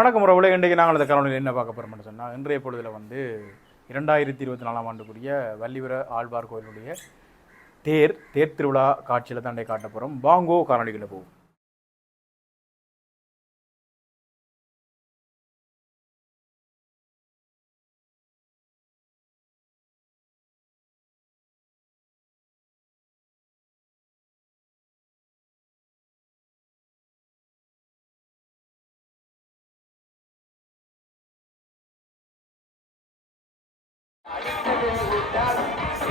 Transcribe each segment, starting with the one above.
வணக்கம் உறவுகளே, இன்றைக்கு நாங்கள் இந்த கலவணியில் என்ன பார்க்க போகிறோம்னு சொன்னால், இன்றைய பொழுதில் 2024 ஆண்டுக்குரிய வள்ளிவர ஆழ்வார் கோயிலுடைய தேர் திருவிழா காட்சியில் தாண்டை காட்ட போகிறோம். வாங்கோ காணொலிகளில் போகும்.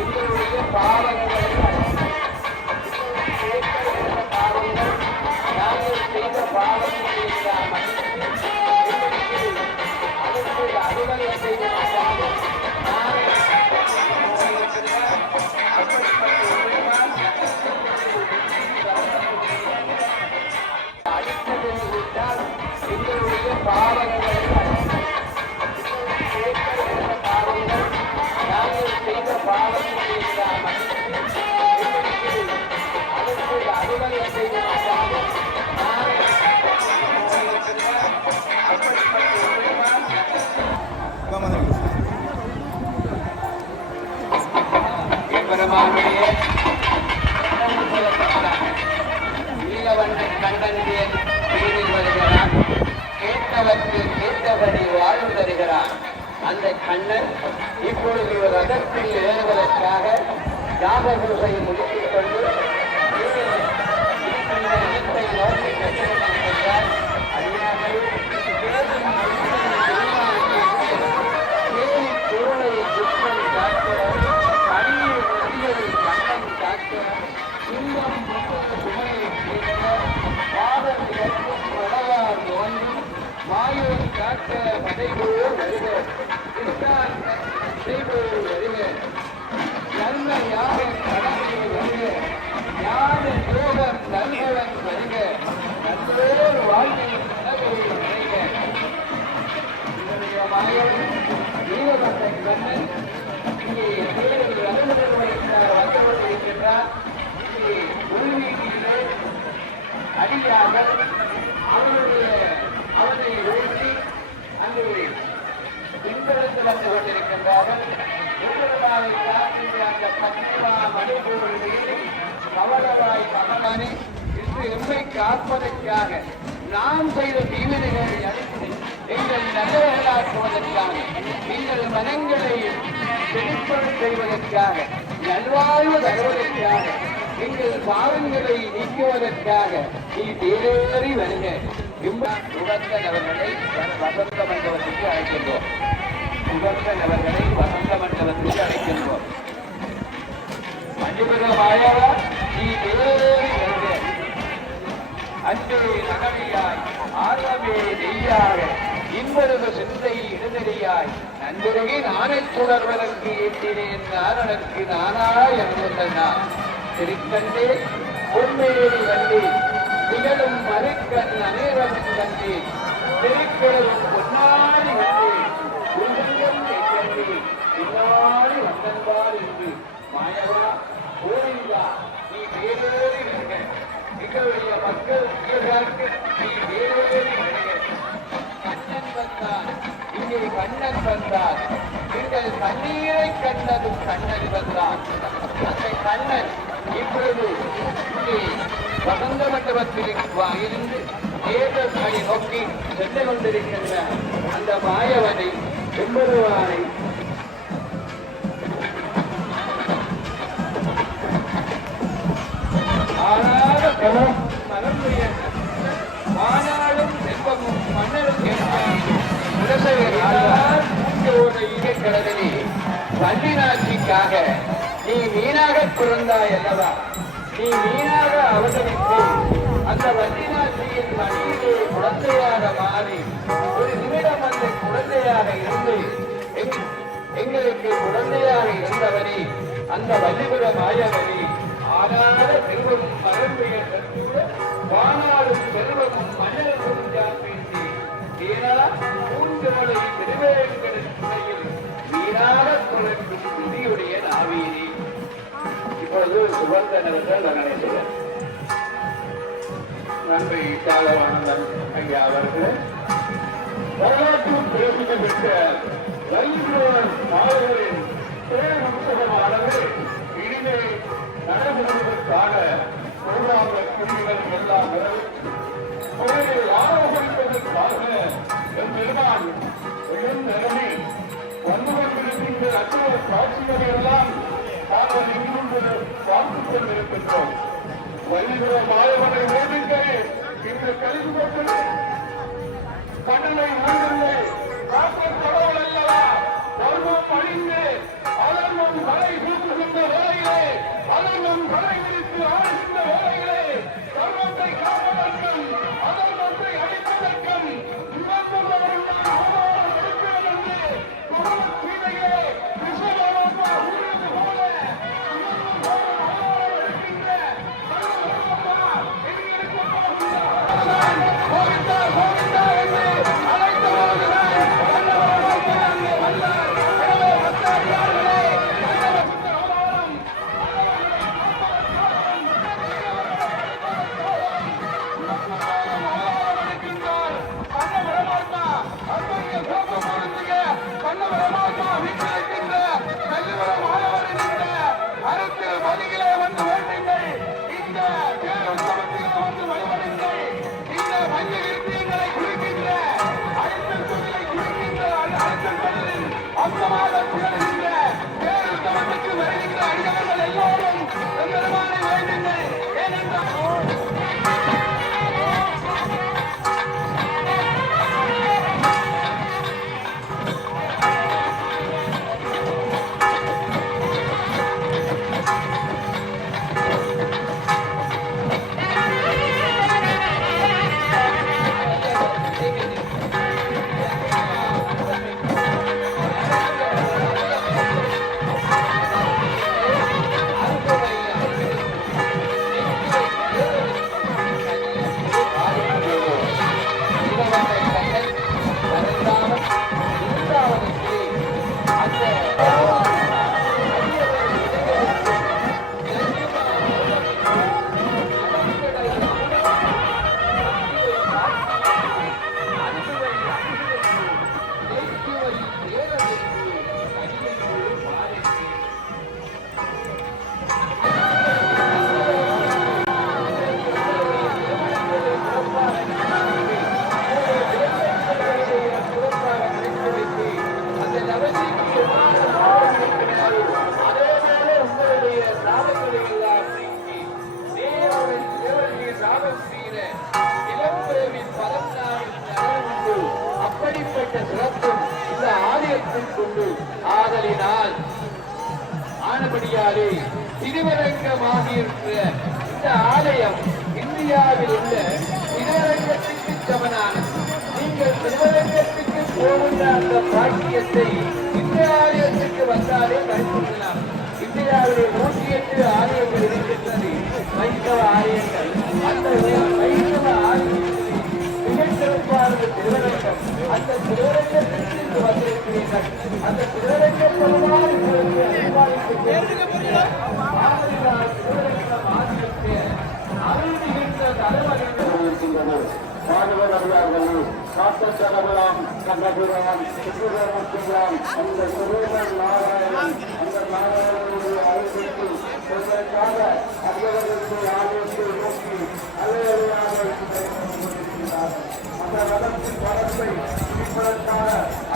எங்களுடைய பாவங்களை நாங்கள் செய்த பாவங்களை அதற்கு அலுவலை செய்த அடித்ததை விட்டால் எங்களுடைய பாவங்களை கண்டனில் வீதில் வருகிறான். கேட்டவருக்கு கேட்டபடி வாழ்வு தருகிறான். அந்த கண்ணன் இப்பொழுது ஒரு ரதத்தில் ஏறுவதற்காக யாக பூசையை முடித்துக் கொண்டு இடத்தை நோக்கி கட்டிவிட்டார். பொருளை குற்றம் காக்க கண்ணீர் நதியை கண்ணன் காக்க இன்பம் சுமையை கேட்க பாதம் கட்டும் வளவார் தோன்றும் மாயூர் காக்க மதைபோர் வருக செய்வோர் வருக நன்மை யாக கடமை வருக ஞான யோகம் நல்கவன் வருக நல்லோர் வாழ்வில் நனவை வருக. இதனுடைய மாயவன் வீரபத்தை கண்ணன் இங்கே தேர்தல் அலுவலர்களுக்காக வந்து கொண்டிருக்கின்றார். இங்கே உள்வீட்டிலே அடியாக அவனை ஓட்டி அங்கு பின்படுத்தி வந்து கொண்டிருக்கின்றார்கள். உருவதாவை காக்கின்ற அந்த பத்திவா மணிபூரில் கவலவாய் மகமானே இன்று எம்மை காப்பதற்காக நாம் செய்த தீவினைகளை அழைத்து எங்கள் நல்லவர்களாக்குவதற்காக எங்கள் மனங்களை செழிப்படை செய்வதற்காக நல்வாழ்வு தருவதற்காக எங்கள் பாவங்களை நீக்குவதற்காக நீ தேரேறி வருக. உகந்தவர்களை வசந்த மண்டபத்துக்கு அழைக்கின்றோம். உகந்தவர்களை வசந்த மண்டபத்துக்கு அழைக்கின்றோம். மஞ்சுபுரமாயவா நீ தேரேறி வருக. அன்பே நகவியாய் ஆர்வமே நெய்யாக இன்பருக சிந்தை இடனடியாய் நண்பருகே நானே தொடர்வதற்கு ஏற்றினேன் நாரணனுக்கு நானாய் அனுமந்தனார் திருக்கண்டே பொன்மேறி வந்தே திகழும் மறுக்கண் அநேரமும் கண்டே திருக்கிழவும் பொன்னாடி வந்தே உலகம் கண்டே பின்னாடி வந்தன்பார் என்று மாயவா கோரிவா நீ வேறேறி வருக. எங்களுடைய மக்கள் நீ வேறேறி வருக. கண்ணன் வந்தார், இங்கே கண்ணன் வந்தார். எங்கள் கண்ணீரை கண்டதும் கண்ணன் வந்தார். அந்த கண்ணன் இப்பொழுது இங்கே வசந்த மண்டபத்தில் இருந்து தேர்தலை நோக்கி சென்று கொண்டிருக்கின்ற அந்த மாயவனை செம்பருவானை ஆனாத பலம் மனமுடைய ஆனாலும் செல்வமும் மன்னரும் கடலில் வள்ளிநாட்சிக்காக நீ மீனாக பிறந்தாய் அல்லவா? நீ மீனாக அவதரித்து அந்த வள்ளிநாட்சியின் மடியிலே குழந்தையாக மாறி ஒரு நிமிடம் அந்த குழந்தையாக இருந்து எங்களுக்கு குழந்தையாக இருந்தவனே அந்த வள்ளிபுர மாயவனே ஆனாத செல்வமும் மகன்பெயர் கூட வானாடும் செல்வமும் மன்னரும் பேசி ஏனா பூஞ்சோலை திருவேங்கடல் துணையில் வீணாக துளக்கும் துதியுடைய நாவீரி. இப்பொழுது சுபந்தனர்கள் வர்ணனை செய்ய நன்றி தாளவானந்தன் ஐயா அவர்கள் வரலாற்றில் பேசுக பெற்ற வல்லுநர் மாணவரின் தேர் உற்சவமானது இனிமே நடைபெறுவதற்கான பொருளாதார பிரிவுகள் எல்லாம் முறையை ஆரோக்கியத்திற்காக என் பெருமான் நிலைமை வந்து கொண்டிருக்கின்ற அச்சுவ காட்சிகளை எல்லாம் நாங்கள் இங்கிருந்து பார்த்துக் கொண்டிருக்கின்றோம். வல்லுகிற மாணவனை ஓடுங்கள் இன்று கழிவு கொண்டு கடலை மூடில்லை காப்பல் கடவுள் அல்லவா பருவம் அழிந்து அதன் மழை தூக்குகின்ற வேலையிலே அதன் மழை விரித்து ஆடுகின்ற வேலையிலே சர்வத்தை காப்பதற்கும் அதன் ஒன்றை அழிப்பதற்கும் ஆதலினால் ஆனபடியாலே திருவரங்கமாகியிருக்கிற இந்த ஆலயம் இந்தியாவில் உள்ள திருவரங்கத்துக்கு சமனானது. நீங்கள் திருவரங்கத்துக்கு போகின்ற அந்த பாக்கியத்தை இந்த ஆலயத்துக்கு வந்தாலே பயன்படுத்தலாம். இந்தியாவிலே 108 ஆலயங்கள் இருக்கின்றது, வைஷ்ணவ ஆலயங்கள். அந்த வைஷ்ணவ ஆலயங்களில் மிகச்சிறப்பானது திருவரங்கம். அந்த திருவரங்கத்திற்கு வந்திருக்கிறீர்கள். அந்த திருவரங்க பெருமாள் உங்களுக்கு அனுபவித்து அருள் மிகுந்த தலைவர்கள் இருக்கின்றனர். மாணவர் அறியார்கள் காத்தச்சடலாம் கண்ணபுரம் சுற்றுலாம் அந்த சுரேமன் நாராயணன் அந்த நாராயணனுடைய அருளுக்கு சொல்வதற்காக அறியவர்களுக்கு ஆலயத்தை நோக்கி அலையலையாக கொண்டிருக்கிறார்கள். அந்த வளத்தின் வளத்தை பிடிப்பதற்காக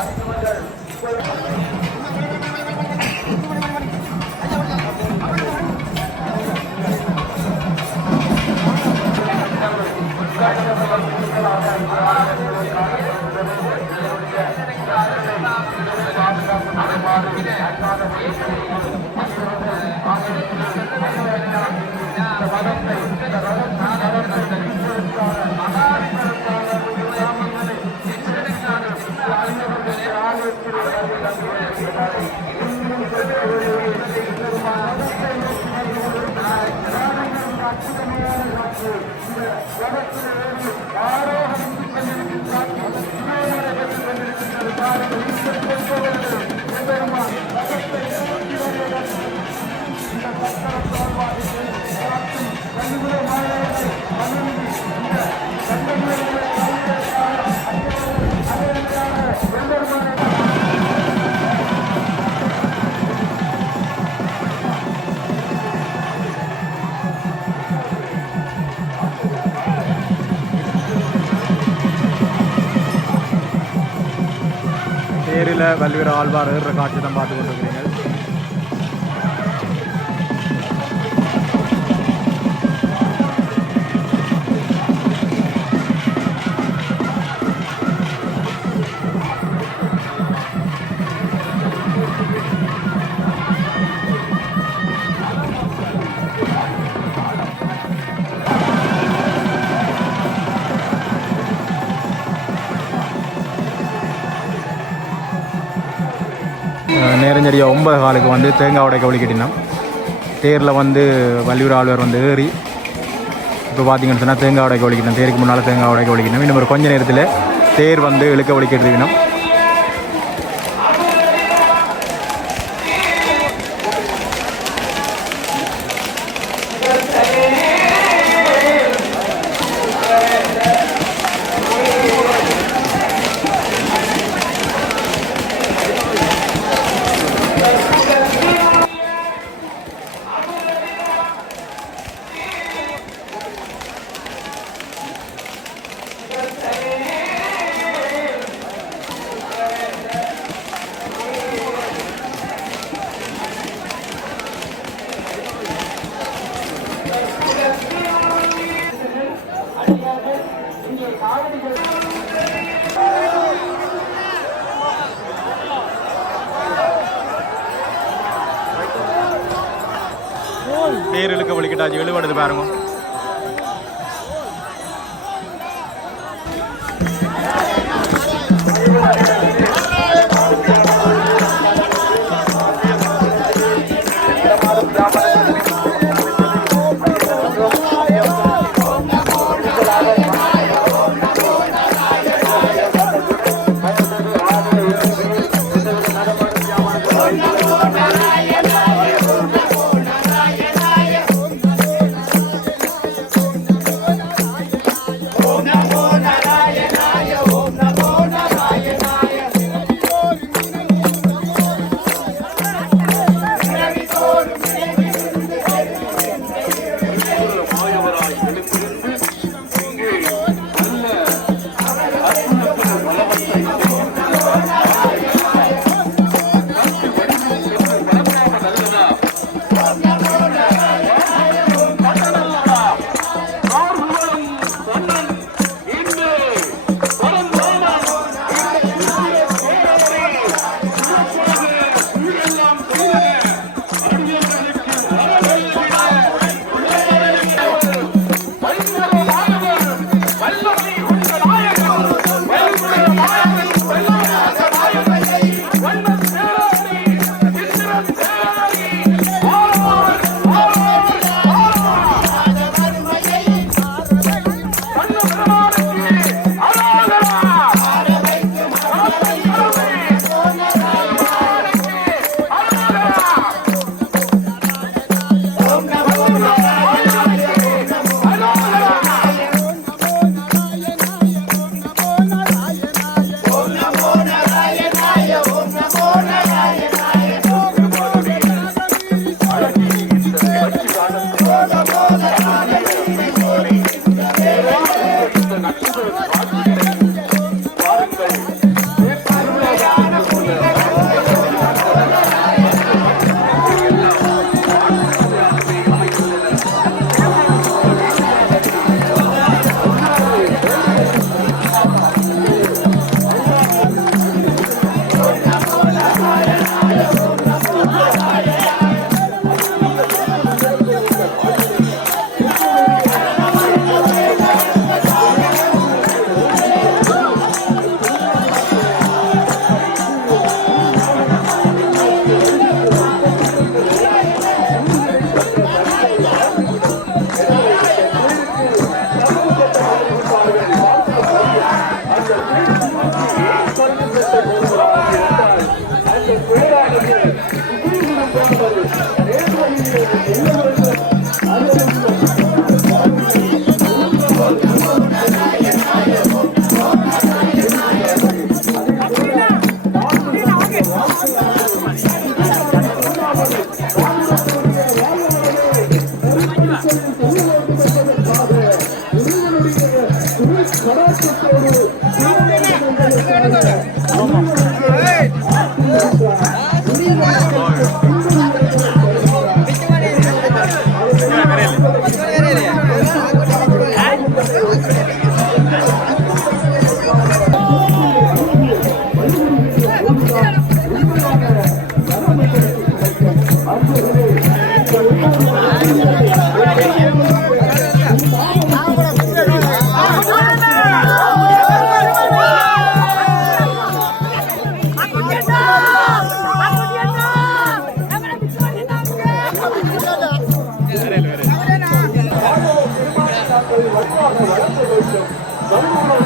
அறிந்தவர்கள் இந்த தேரில் வல்லிவீர ஆழ்வார் ஏறுற காட்சி தான் பார்த்து கொண்டிருக்கிறீங்க. நேரஞ்சரியா 9 காலுக்கு வந்து தேங்காய் உடைக்க வழிகட்டினோம். தேரில் வந்து வல்லியூர் ஆழ்வார் வந்து ஏறி இப்போ பார்த்தீங்கன்னு சொன்னால் தேங்காய் உடைக்க வழிக்கணும். தேருக்கு முன்னால் தேங்காய் உடைக்க வழிக்கணும். இன்னும் ஒரு கொஞ்ச நேரத்தில் தேர் வந்து இழுக்க வழிக்கிட்டு இருக்கணும். தேர் இழுக்க வழிக்கிட்டாச்சு எழுபடுது பாருங்க.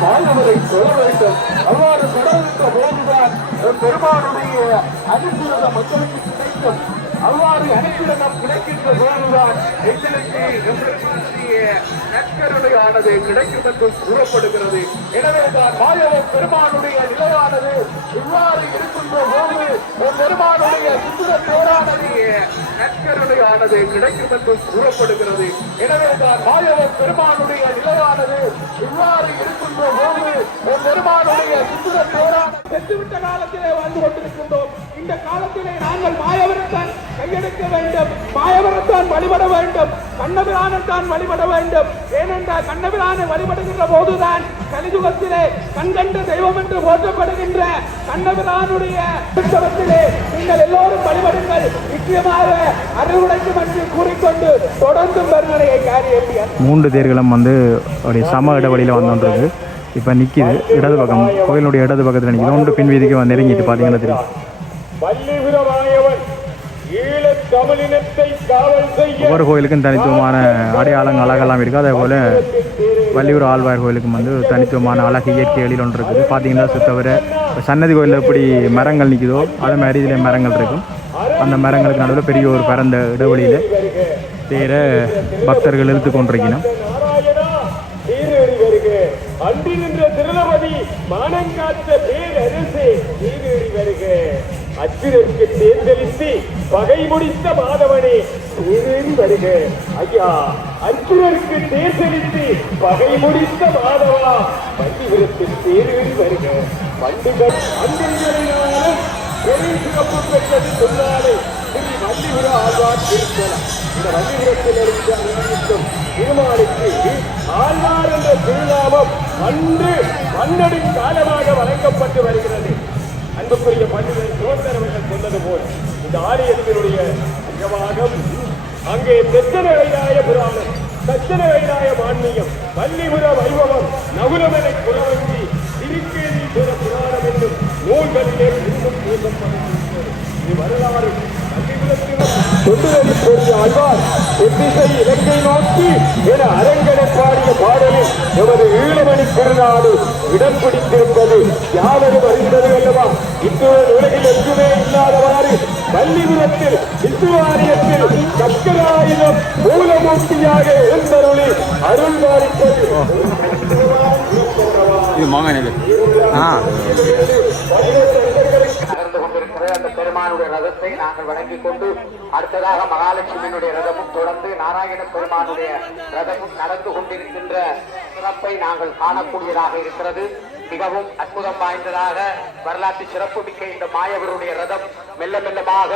மாணவரை சொல்ல வேண்டும். அவ்வாறு தொடர்கின்ற போதுதான் பெருமானுடைய அனுப்பிரத மக்களுக்கு கிடைக்கும். அவ்வாறு அனுப்பிரதம் கிடைக்கின்ற போதுதான் எங்களுக்கு நற்கருணையானது கிடைக்கும் என்று கூறப்படுகிறது. எனவேதான் மாயவன் பெருமானுடைய நிலையானது இவ்வாறு இருக்கின்ற போது பெருமானுடைய சுந்தரத்தோரானது நற்கருணையானது கிடைக்கும் என்று கூறப்படுகிறது. எனவேதான் மாயவன் பெருமானுடைய நிலையானது இவ்வாறு இருக்கின்ற போது பெருமானுடைய சுந்தரத்தோரானது செத்துவிட்ட காலத்திலே வாழ்ந்து கொண்டிருக்கின்றோம். இந்த காலத்திலே நாங்கள் மாயவரைத்தான் கையெடுக்க வேண்டும், மாயவரைத்தான் வழிபட வேண்டும், கண்ணபிரானைத்தான் வழிபட வேண்டும். ஏனென்றால் கண்ணபிரானை வழிபடுகின்ற போதுதான் கலியுகத்திலே கண்கண்ட தெய்வம் என்று போற்றப்படுகின்ற கண்ணபிரானுடைய உற்சவத்திலே நீங்கள் எல்லோரும் வழிபடுங்கள். நிச்சயமாக அறுவடைக்கும் என்று கூறிக்கொண்டு தொடர்ந்து பெருமனையை காரியேற்றிய 3 தேர்களும் அப்படியே சம இடைவெளியில் வந்துருக்கு. இப்போ நிற்கிது இடது பக்கம், கோயிலுடைய இடது பக்கத்தில் நிற்கிது. ஒன்று பின் வீதிக்கு நெருங்கிட்டு பார்த்தீங்கன்னா தெரியும். ஒவ்வொரு கோயிலுக்கும் தனித்துவமான அடையாளங்கள் அழகெல்லாம் இருக்குது. அதே போல் வள்ளியூர் ஆழ்வார் கோயிலுக்கும் தனித்துவமான அழகு இயற்கை எழில் ஒன்று இருக்குது. பார்த்தீங்கன்னா தவிர சன்னதி கோயிலில் எப்படி மரங்கள் நிற்குதோ அதே மாதிரி இதில் மரங்கள் இருக்கும். அந்த மரங்களுக்கு நடுவில் பெரிய ஒரு பரந்த இடைவெளியில் தேர பக்தர்கள் இழுத்து கொண்டிருக்கணும். அன்றி நின்ற திருநபதி மானங்காத்த பேரரசே நீரேறி வருக. அச்சிற்கு தேர்ந்தெளித்து பகை முடித்த மாதவனே நீரேறி வருக. ஐயா, அச்சுரருக்கு தேர்ந்தெளித்து பகை முடித்த மாதவா வள்ளிபுரத்தில் தேரேறி வருக. பண்டுகள் அன்றையினாலும் பெரிய சிறப்பு பெற்றது சொன்னாலே ஸ்ரீ வள்ளிபுர ஆழ்வார் திருத்தலம். இந்த வள்ளிபுரத்தில் இருந்து அறிவிக்கும் திருமாலுக்கு ஆழ்வார் என்ற திருநாமம் அன்று மன்னரின் காலமாக வழங்கப்பட்டு வருகிறது. அன்புக்குரிய பண்டிதர் சோதரவர்கள் சொன்னது போல் இந்த ஆலயத்தினுடைய அங்கமாக அங்கே தெச்சன வைராய புராணம், தச்சன வைராய மான்மியம், வள்ளிபுர வைபவம், நகுலமனை குலவஞ்சி, திருக்கேதீஸ்வர புராணம் என்னும் நூல்களிலே இன்னும் பேசப்படுகிறது. இது வரலாறு. ஆழ்வார் எத்திசை இலங்கை நோக்கி என அரங்கனை பாடிய பாடலில் எமது ஈழமணி திருநாடு இடம் பிடித்திருப்பது யாவரும் அறிகிறது அல்லவா? இத்துடன் உலகில் எங்குமே இல்லாதவாறு வள்ளிபுரத்தில் இந்து வாரியத்தில் சக்கராயுதம் மூலமூர்த்தியாக எழுந்தருளி அருள் பாலிப்பது அந்த பெருமானுடைய ரதத்தை நாங்கள் வழங்கிக் கொண்டு அடுத்ததாக மகாலட்சுமியினுடைய ரதமும் தொடர்ந்து நாராயண பெருமானுடைய ரதமும் நடந்து கொண்டிருக்கின்ற சிறப்பை நாங்கள் காணக்கூடியதாக இருக்கிறது. மிகவும் அற்புதம் வாய்ந்ததாக வரலாற்று சிறப்பு மிக்க இந்த மாயவருடைய ரதம் மெல்ல மெல்லமாக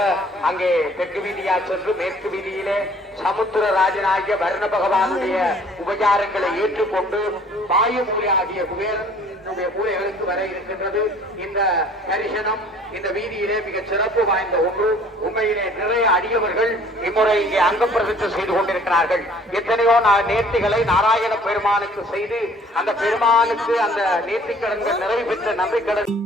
அங்கே தெற்கு வீதியா சென்று மேற்கு வீதியிலே சமுத்திரராஜனாகிய வர்ண பகவானுடைய உபச்சாரங்களை ஏற்றுக்கொண்டு வாயுமூலி ஆகிய குபேரன் மூலைகளுக்கு வர இருக்கின்றது. இந்த தரிசனம் இந்த வீதியிலே மிக சிறப்பு வாய்ந்த ஒன்று. உண்மையிலே நிறைய அடியவர்கள் இம்முறை இங்கே அங்க பிரதிஷ்டை செய்து கொண்டிருக்கிறார்கள். எத்தனையோ நேர்த்திகளை நாராயண பெருமானுக்கு செய்து அந்த பெருமானுக்கு அந்த நேர்த்திக்கடன்கள் நிறைவு பெற்ற நம்பிக்கடன்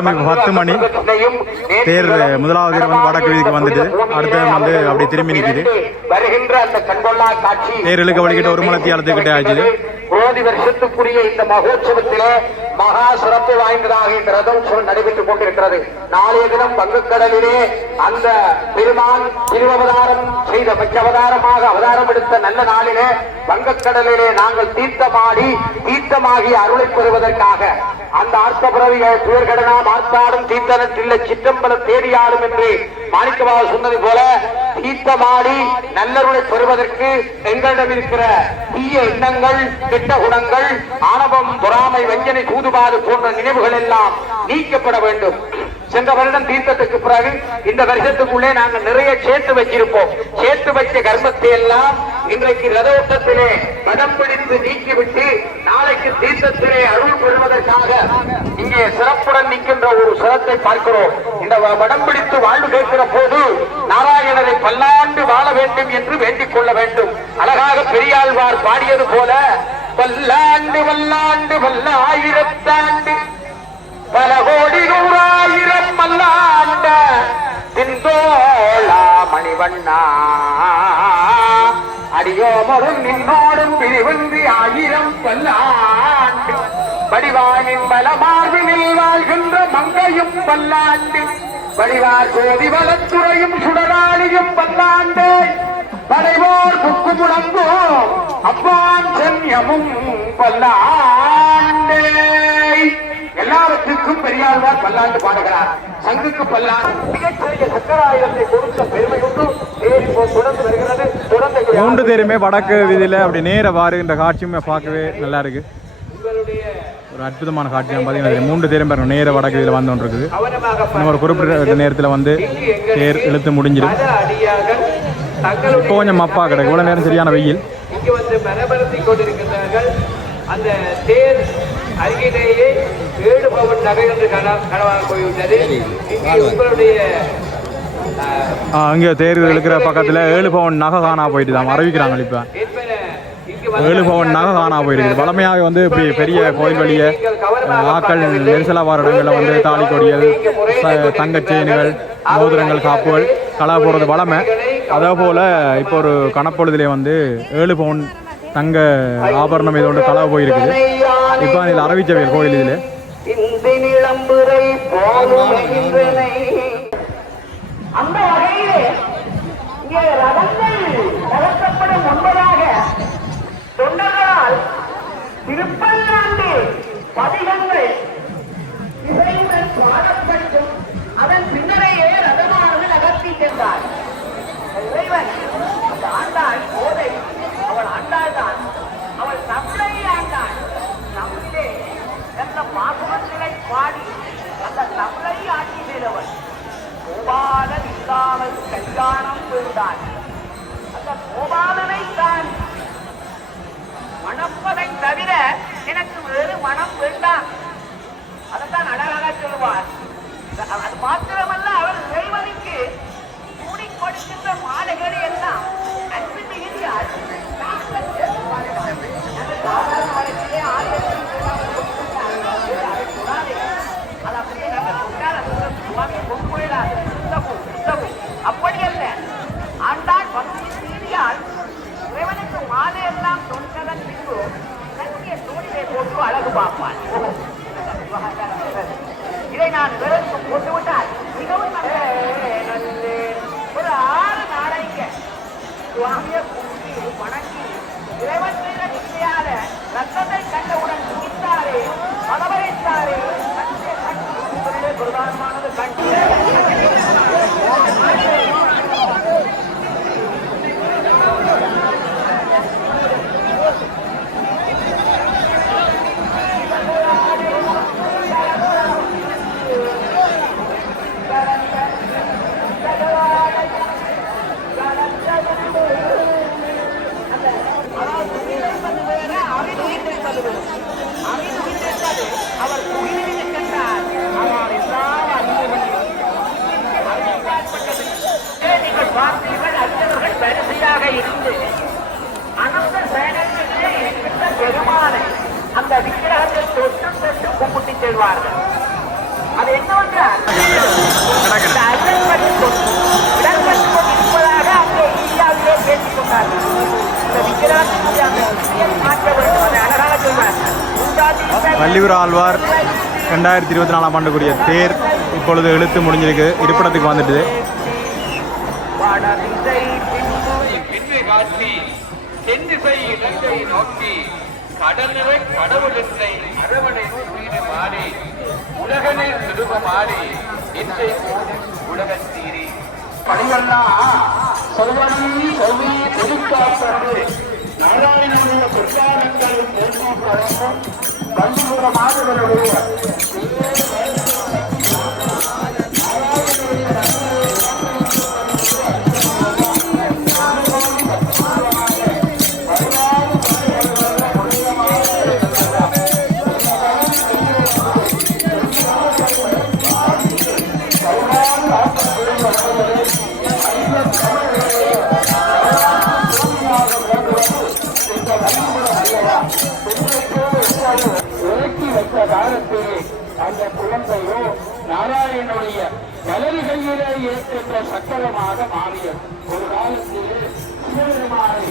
நேரம் இப்போ 10 மணி. தேர் முதலாவது தேர் வந்து வடக்கு வீதிக்கு வந்துட்டு அடுத்த வந்து அப்படி திரும்பி நிற்குது. வருகின்ற அந்த கண்கொள்ளா காட்சி தேர் இழுக்க வழிகிட்ட ஒரு மலத்தியாலத்துக்கிட்டே ஆச்சு. கோடி வருஷத்துக்குரிய இந்த மகோற்சவத்திலே மகா சிறப்பு வாய்ந்ததாக இந்த ரதோற்சவம் நடைபெற்றுக் கொண்டிருக்கிறது. நாளைய தினம் வங்கக்கடலிலே அந்த பெருமான் திருவவதாரம் செய்த பச்சவதாரமாக அவதாரம் எடுத்த நல்ல நாளிலே வங்கக்கடலிலே நாங்கள் தீர்த்தமாகி அருளை பெறுவதற்காக அந்த ஆர்த்தபுரவிகள் துயர்கடனா மார்த்தாடும் தீர்த்தனத்தில்லை சிற்றம்பல தேடியாடும் என்று மாணிக்கபாபா சொன்னது போல தீர்த்தமாடி நல்லருளை பெறுவதற்கு எங்களிடம் இருக்கிற தீய எண்ணங்கள், கெட்ட குணங்கள், ஆணவம், பொறாமை, வஞ்சனை, சூதுபாது போன்ற நினைவுகள் எல்லாம் நீக்கப்பட வேண்டும். சென்ற வருடம் தீர்த்தத்துக்கு பிறகு இந்த வருஷத்துக்குள்ளே நாங்கள் நிறைய சேர்த்து வச்சிருப்போம். சேர்த்து வச்ச கர்மத்தை எல்லாம் இன்றைக்கு ரதோட்டத்திலே படம் பிடித்து நீக்கிவிட்டு நாளைக்கு தீர்த்தத்திலே அருள் பெறுவதற்காக இங்கே சிறப்புடன் நிற்கின்ற ஒரு சிரத்தை பார்க்கிறோம். இந்த படம் பிடித்து வாழ்வு கேட்கிற போது நாராயணரை பல்லாண்டு வாழ வேண்டும் என்று வேண்டிக் கொள்ள வேண்டும். அழகாக பெரியாழ்வார் பாடியது போல பல்லாண்டு வல்லாண்டு வல்லாயிரத்தாண்டு பல கோடி நூறாயிரம் மல்லாண்ட தின்தோளா மணிவண்ணா அடியோமரும் நின்னோடும் பிரிவின்றி 1000 பல்லாண்டு வடிவானின் பலமார்பினில் வாழ்கின்ற மங்கையும் பல்லாண்டு வடிவார் சோதி வளத்துறையும் சுடராளியும் பல்லாண்டு படைவோர் புக்கு முழங்கும் அப்பான் சென்யமும் பல்லாண்டு. எல்லாவற்றுக்கும் பெரியாழ்வார் பல்லாண்டு பாடுகிறார். சங்குக்கு பல்லாண்டு மிகச்சிறிய சக்கராயுதத்தை கொடுத்த பெருமை உண்டு. தொடர்ந்து வருகிறது. மூன்று தேருமே வடக்கு வீதியில அப்படி நேர வாருகின்ற காட்சியுமே பார்க்கவே நல்லா இருக்கு. ஒரு அற்புதமான காட்சி பார்த்தீங்கன்னா 3 தேரும் பாருங்க நேர வடக்கு வீதியில வந்து ஒன்று இருக்குது. இன்னும் ஒரு குறிப்பிட்ட நேரத்தில் வந்து தேர் இழுத்து முடிஞ்சிடும். இப்போ கொஞ்சம் மப்பா கிடக்கு. இவ்வளவு நேரம் சரியான வெயில். இங்கு வந்து மரபரத்தி கொண்டிருக்கிறார்கள். அந்த தேர் அருகிலேயே 7 பவன் நகை என்று கனவாக போய்விட்டது. இங்கே உங்களுடைய அங்கே தேர் இழுக்கிற பக்கத்தில் 7 பவன் நகை காணா போயிட்டு தான் அறிவிக்கிறாங்க. இப்போ 7 பவன் நகை காணா போயிருக்குது. வளமையாக வந்து இப்படி பெரிய கோயில் வழியை ஆக்கள் நெரிசலா வார இடங்களில் வந்து தாலி கொடியல், தங்கச்செயின்கள், மோதிரங்கள், காப்புகள் களை போடுறது வளமை. அதே போல் இப்போ ஒரு கணப்பொழுதிலே வந்து 7 பவுன் தங்க ஆபரணம் இது ஒன்று களவு போயிருக்குது. இப்போ இதில் அறிவிச்சவையல் கோயில் இதில் அந்த வகையிலே இங்கே ரதங்கள் நடத்தப்படும் முன்பதாக தொண்டர்களால் திருப்பல்லாண்டு பதிகங்கள் இசையுடன் பாடப்பட்டும் அதன் பின்னரையே ரதமானது நகர்த்தி சென்றார். இறைவன் அந்த ஆண்டாள் போதை அவள் ஆண்டாள் தான். அவள் தமிழை ஆண்டாள். தமிழிலே என்ற பாசுரங்களை பாடி அந்த தமிழை ஆட்சி செய்தவள். கோபாலன் இல்லாமல் கல்யாணம் செய்தான். அந்த கோபாலனை தான் மணப்பதை தவிர எனக்கு வேறு மனம் வேண்டாம். அதைத்தான் அழகாக சொல்லுவார். அது மாத்திரமல்ல, அவர் இறைவனுக்கு கூடி கொடுக்கின்ற மாலைகளை எல்லாம் அன்பு மிகுதியால் அப்படி அல்ல. ஆண்டாள் பக்தி ரீதியால் இறைவனுக்கு மாலை எல்லாம் தொண்டதன் பின்பு கட்டிய தூணிலே போட்டு அழகு பார்ப்பான். இதை நான் விரலுக்கு போட்டுவிட்டால் மிகவும் ஒரு 6 நாளைக்கு சுவாமியை கும்பி வணங்கி இறைவன் செய்த நிச்சயால ரத்தத்தை கண்டவுடன் குடித்தாரே பதவரைத்தாரே பிரதானமானது கண்டு அவர் உயிரிழக்கின்றார். ஆனால் நீங்கள் பார்த்தீர்கள், அறிஞர்கள் வரிசையாக இருந்து அனந்த சேனத்திலே இருக்கின்ற பெருமானை அந்த விக்கிரகத்தை தொட்டு தொட்டு கும்பிட்டு செல்வார்கள். அது என்னவென்றால் இந்த அல்லல்பட்டு இடர்பட்டு கொண்டிருப்பதாக அங்கே இந்தியாவிலே பேசிக் கொண்டார்கள். இந்த விக்கிரகத்தினுடைய அந்த திசையை மாற்ற வேண்டும். அதை அழகாக சொல்வார்கள். வள்ளியூர் ஆழ்வார் 2024 ஆண்டுக்குரிய தேர் இப்பொழுது இழுத்து முடிஞ்சிருக்கு, இருப்பிடத்துக்கு வந்துட்டு. நோக்கி கடலிலை கடவுளில்லை அரவணை மாறி உலகனை திருபமாறி இன்றை உலகத்தீரி பணிவெல்லாம் சொல்வனி செவ்வி தெளிக்காப்பது நாராயணனுடைய பிரச்சாரங்கள் பழமும் பள்ளிபுர மாதவர்களுடைய காலத்திலே அந்த குழந்தையோ நாராயணனுடைய வலது கையிலே இருக்கின்ற சக்கரமாக மாறியது. ஒரு காலத்திலே சிவபெருமானை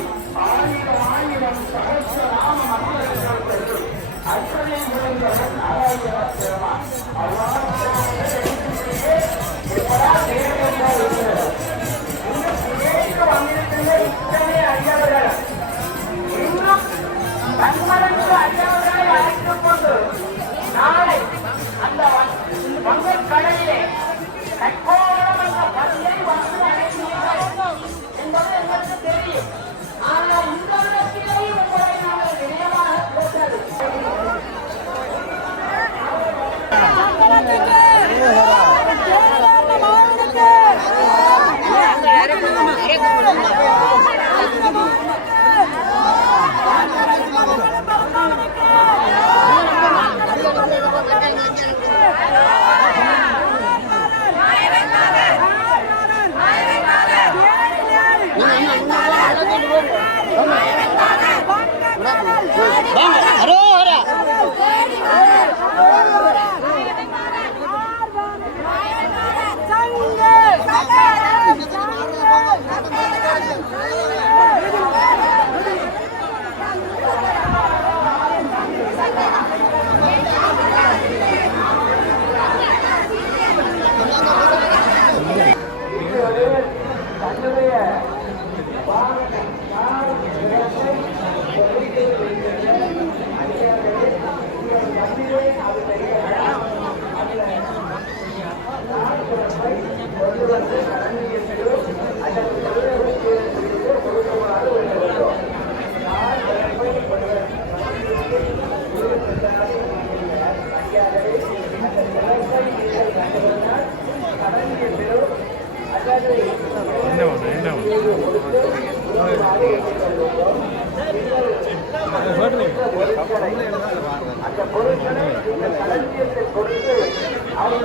1000 சகஸ்ரநாம மந்திரங்கள் அத்தனை குழந்தைகள் நாராயண பெருமான் வந்திருக்கின்ற இத்தனை ஐயவர்கள் இன்னும் தன்மனக்கு ஐயவர்களை அழைத்துக் கொண்டு நாளை அந்த வங்கக் கடலிலே கட்கோரம் என்ற பதிலை வந்து அழைக்கிறீர்கள் என்பது எங்களுக்கு தெரியும். ஆனால் இந்த இடத்திலேயும் உங்களை நாங்கள் நினைவாக போட்டது.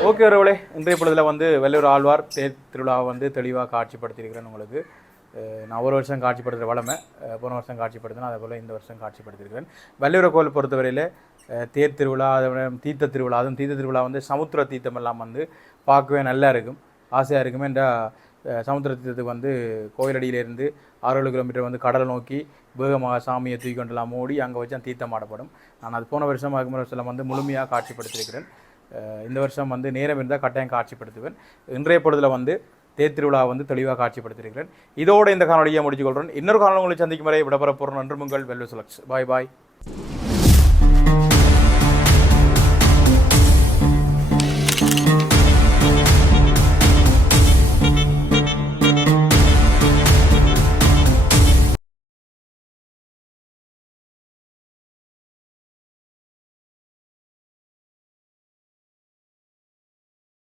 ஓகே உறவுகளே, இன்றைய பொழுதில் வந்து வள்ளியூர் ஆழ்வார் தேர் திருவிழாவை வந்து தெளிவாக காட்சிப்படுத்தியிருக்கிறேன். உங்களுக்கு நான் ஒரு வருஷம் காட்சிப்படுத்துகிற வளமை, போன வருஷம் காட்சிப்படுத்தினேன், அதே போல் இந்த வருஷம் காட்சிப்படுத்தியிருக்கிறேன். வள்ளியூர் கோவில் பொறுத்தவரையில் தேர் திருவிழா, அதை விட தீர்த்த திருவிழா, அதுவும் தீர்த்த திருவிழா வந்து சமுத்திர தீர்த்தம் எல்லாம் வந்து பார்க்கவே நல்லா இருக்கும், ஆசையாக இருக்குமே. என்ற சமுத்திர தீர்த்தத்துக்கு வந்து கோயிலடியிலேருந்து 6-7 கிலோமீட்டர் வந்து கடலை நோக்கி வேகமாக சாமியை தூக்கி கொண்டெல்லாம் ஓடி அங்கே வச்சு தீர்த்தம் ஆடப்படும். நான் அது போன வருஷம் வருஷம் வந்து முழுமையாக காட்சிப்படுத்தியிருக்கிறேன். இந்த வருஷம் வந்து நேரம் இருந்தால் கட்டாயம் காட்சிப்படுத்துவேன். இன்றைய பொழுதில் வந்து தேர் திருவிழா வந்து தெளிவாக காட்சிப்படுத்தியிருக்கிறேன். இதோடு இந்த காணொலியை முடிச்சுக்கொள்கிறேன். இன்னொரு காணொலி உங்களை சந்திக்கும் வரை விடப்பெற போகிறோம். நன்றி, உங்கள் வெல்வ சுலக்ஸ். பாய் பாய்.